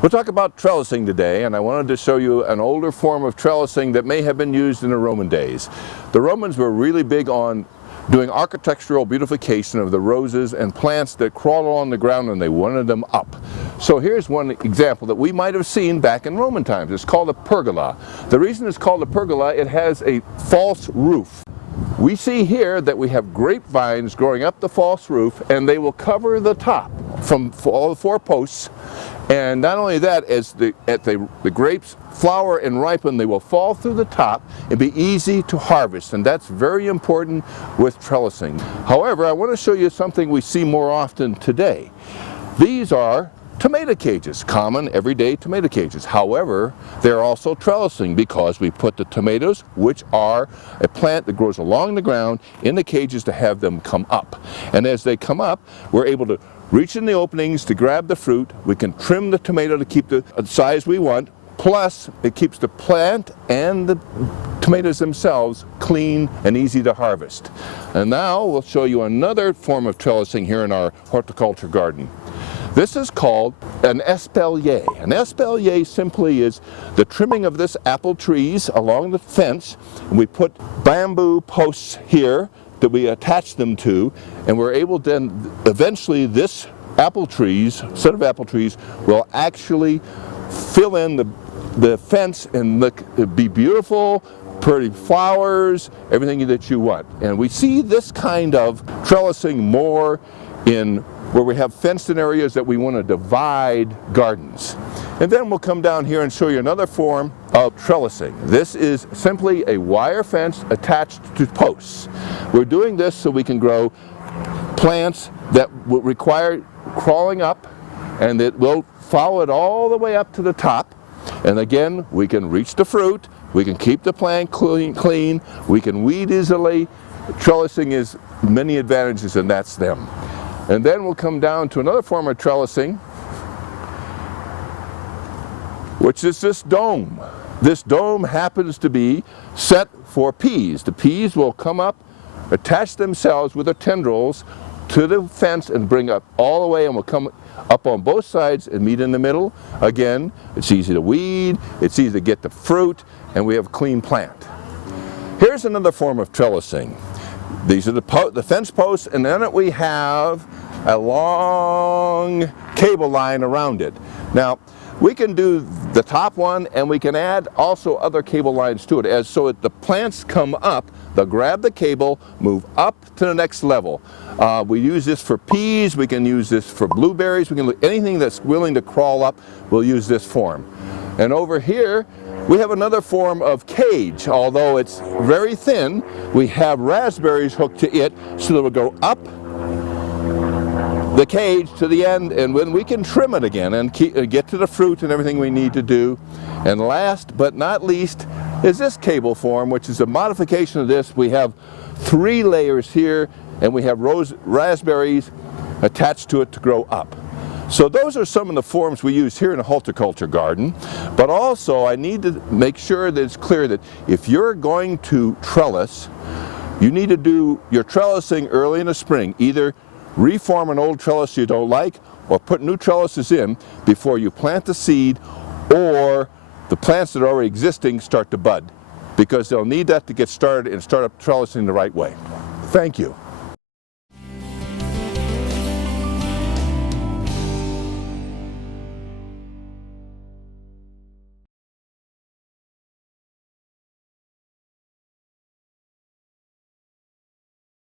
We'll talk about trellising today, and I wanted to show you an older form of trellising that may have been used in the Roman days. The Romans were really big on doing architectural beautification of the roses and plants that crawl along the ground, and they wanted them up. So here's one example that we might have seen back in Roman times. It's called a pergola. The reason it's called a pergola, it has a false roof. We see here that we have grapevines growing up the false roof, and they will cover the top from all the four posts. And not only that, as the grapes flower and ripen, they will fall through the top and be easy to harvest, and that's very important with trellising. However, I want to show you something we see more often today. These are tomato cages, common everyday tomato cages. However, they're also trellising because we put the tomatoes, which are a plant that grows along the ground, in the cages to have them come up. And as they come up, we're able to reach in the openings to grab the fruit. We can trim the tomato to keep the size we want. Plus, it keeps the plant and the tomatoes themselves clean and easy to harvest. And now we'll show you another form of trellising here in our horticulture garden. This is called an espalier. An espalier simply is the trimming of this apple trees along the fence. And we put bamboo posts here that we attach them to, and we're able then, eventually this apple trees, set of apple trees, will actually fill in the fence and be beautiful, pretty flowers, everything that you want. And we see this kind of trellising more in where we have fenced-in areas that we want to divide gardens. And then we'll come down here and show you another form of trellising. This is simply a wire fence attached to posts. We're doing this so we can grow plants that will require crawling up, and it will follow it all the way up to the top. And again, we can reach the fruit, we can keep the plant clean, we can weed easily. Trellising is many advantages, and that's them. And then we'll come down to another form of trellising, which is this dome. This dome happens to be set for peas. The peas will come up, attach themselves with the tendrils to the fence and bring up all the way, and will come up on both sides and meet in the middle. Again, it's easy to weed, it's easy to get the fruit, and we have a clean plant. Here's another form of trellising. These are the fence posts, and then we have a long cable line around it. Now, we can do the top one, and we can add also other cable lines to it. So the plants come up, they'll grab the cable, move up to the next level. We use this for peas, we can use this for blueberries, anything that's willing to crawl up, we'll use this form. And over here, we have another form of cage. Although it's very thin, we have raspberries hooked to it, so that we'll go up the cage to the end, and when we can trim it again and get to the fruit and everything we need to do. And last but not least is this cable form, which is a modification of this. We have 3 layers here, and we have raspberries attached to it to grow up. So those are some of the forms we use here in a horticulture garden. But also I need to make sure that it's clear that if you're going to trellis, you need to do your trellising early in the spring. Either reform an old trellis you don't like, or put new trellises in before you plant the seed, or the plants that are already existing start to bud, because they'll need that to get started and start up trellising the right way. Thank you.